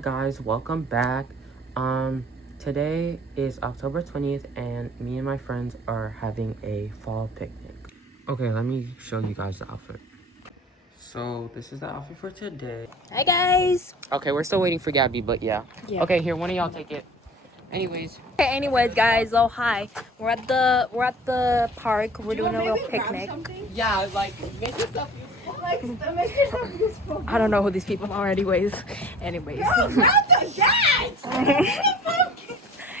guys, welcome back. Today is October 20th and me and my friends are having a fall picnic. Okay, let me show you guys the outfit. So this is the outfit for today. Hi guys. Okay, we're still waiting for Gabby, but yeah. Okay, here, one of y'all take it. Anyways, Guys, oh hi. We're at the park. We're doing a little picnic. yeah, like make yourself useful. I don't know who these people are anyways.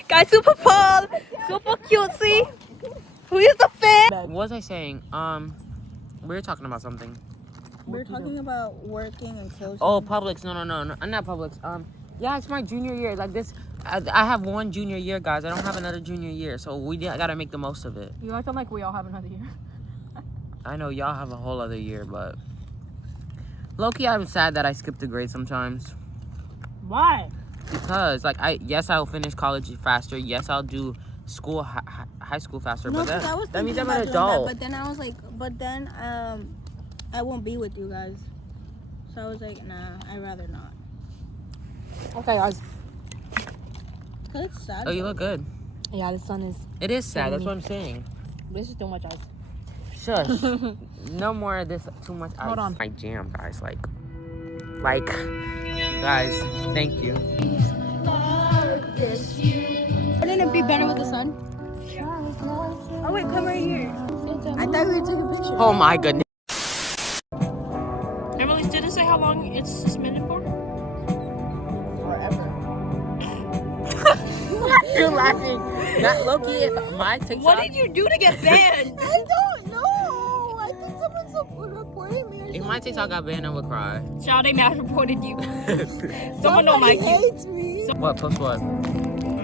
Guys, super Paul, super cutesy. Who is the fan? What was I saying? We were talking about something. We're talking about working and closing. Oh, Publix. No, not Publix. Yeah, it's my junior year. Like this, I have one junior year, guys. I don't have another junior year, so we gotta make the most of it. You acting like we all have another year. I know y'all have a whole other year, but low-key, I'm sad that I skipped a grade sometimes. Why? Because, like, I'll finish college faster. Yes, I'll do school, high school faster. No, but that means I'm an adult. But then I was like, I won't be with you guys. So I was like, nah, I'd rather not. Okay, guys. Cause it's sad. Oh, you look good. Yeah, the sun is. It is sad. That's what I'm saying. This is too much ice. Shush. No more of this too much ice. Hold on. My jam, guys. Like, guys, thank you. Wouldn't it be better with the sun? Oh wait, come right here. I thought we were taking a picture. Oh my goodness. Emily, did it say how long it's suspended for? Forever. You're laughing. Not Loki. If my TikTok. What did you do to get banned? I don't know. I think someone's reporting me or If my TikTok got banned, I would cry. Shawty Matt reported you. Someone don't like you. hates me. What? Post what?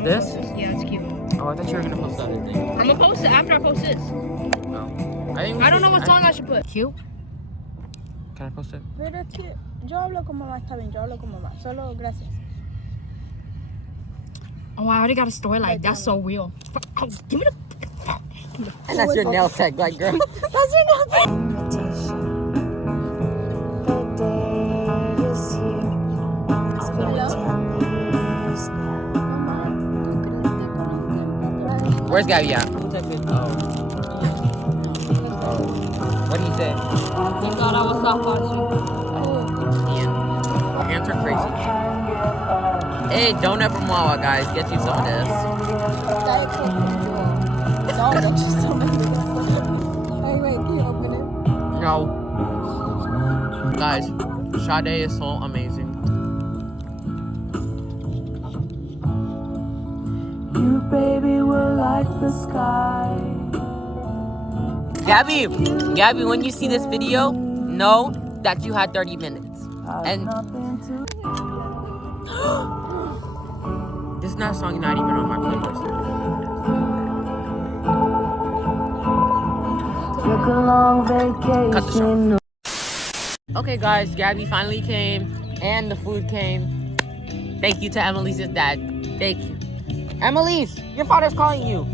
This? Yeah, it's cute. Oh, I thought you were gonna post the other thing. I'm gonna post it after I post this. No. I don't know what song I should put. Cute. Can I post it? Pero es que yo hablo con mamá, está bien, yo hablo con mamá. Solo gracias. Oh, I already got a story like that's so real. Oh, give me the. And that's your nail tag, like, girl. That's your nothing. Where's Gabby at? Who texted? Oh. What did he say? Thank God I was soft on Ian. Ants are crazy. Hey, don't ever Mawa, guys. Get you some of this. Diet Coke from Jewel. No, that's just so many. Wait, can you open it? No. Guys, Sade is so amazing. You, baby, were like the sky. Gabby, when you see this video, know that you had 30 minutes. And this is not a song not even on my playlist. Took a long vacation. Cut the song. Okay, guys, Gabby finally came, and the food came. Thank you to Emily's dad. Thank you. Emily's, your father's calling you.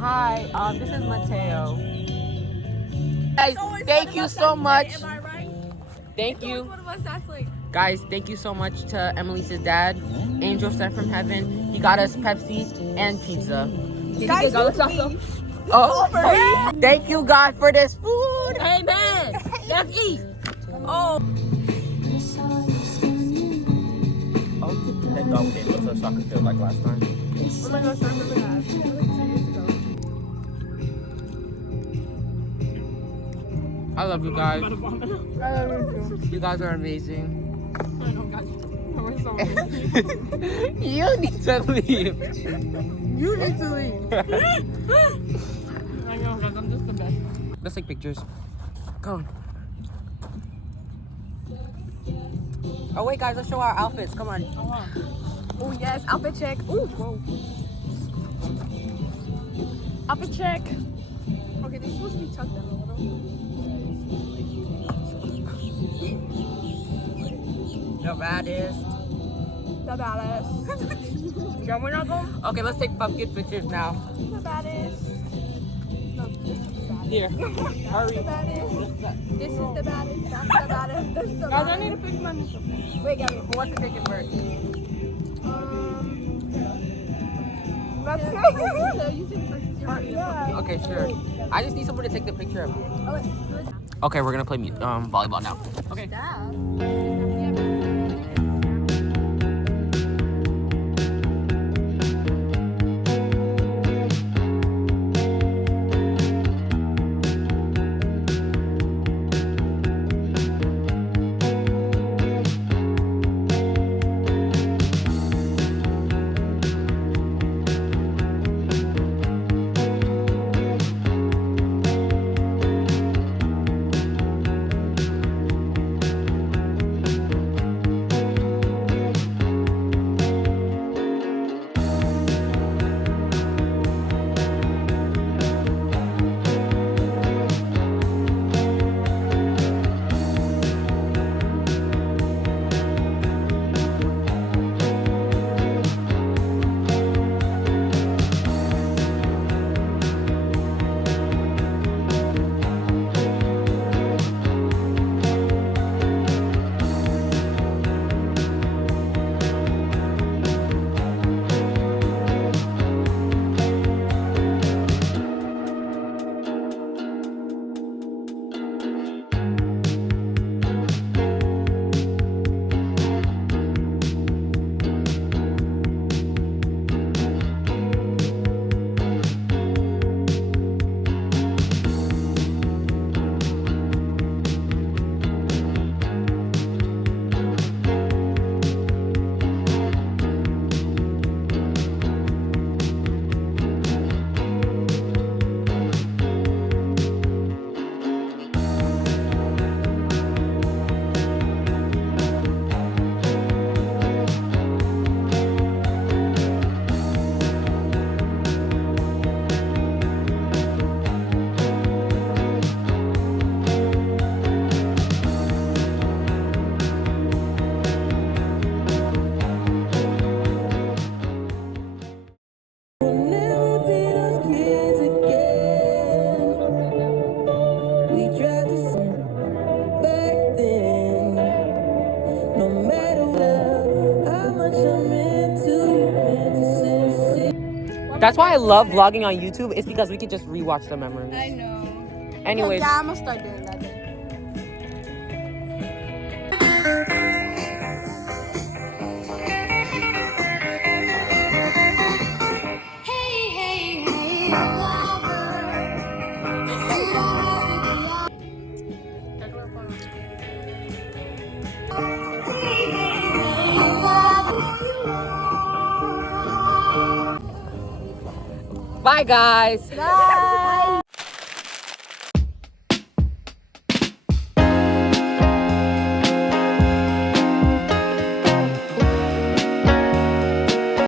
Hi, this is Mateo. Guys, thank you so much. Am I right? Thank you. One of us that's like. Guys, thank you so much to Emily's dad. Angel sent from heaven. He got us Pepsi and pizza. Guys, Oh, thank you, God, for this food. Amen. Let's eat. Oh, thank God we didn't go to the soccer field like last time. Oh my gosh, I remember that. Like 2 years ago. I love you guys. I love you. You guys are amazing. I know, guys. We're so amazing. You need to leave. You need to leave. I know, guys. I'm just the best. Let's take pictures. Go on. Oh wait, guys, let's show our outfits. Come on. Oh yes, outfit check. Ooh, whoa. Outfit check. Okay, this is supposed to be tucked in a little. The baddest. The baddest. Yeah, we're not going. Okay, let's take pumpkin pictures now. The baddest. No, this is the baddest. Here, hurry. This is the baddest. That's the baddest. That's the Guys, I baddest. need a picture of myself. Wait, Gabby. Who wants to take it first? Let's Okay, sure. I just need someone to take the picture of me. Oh, wait. Okay, we're gonna play volleyball now. Okay. That's why I love vlogging on YouTube. It's because we can just rewatch the memories. I know. Anyways, Yeah, I'm gonna start doing that. bye guys. Bye.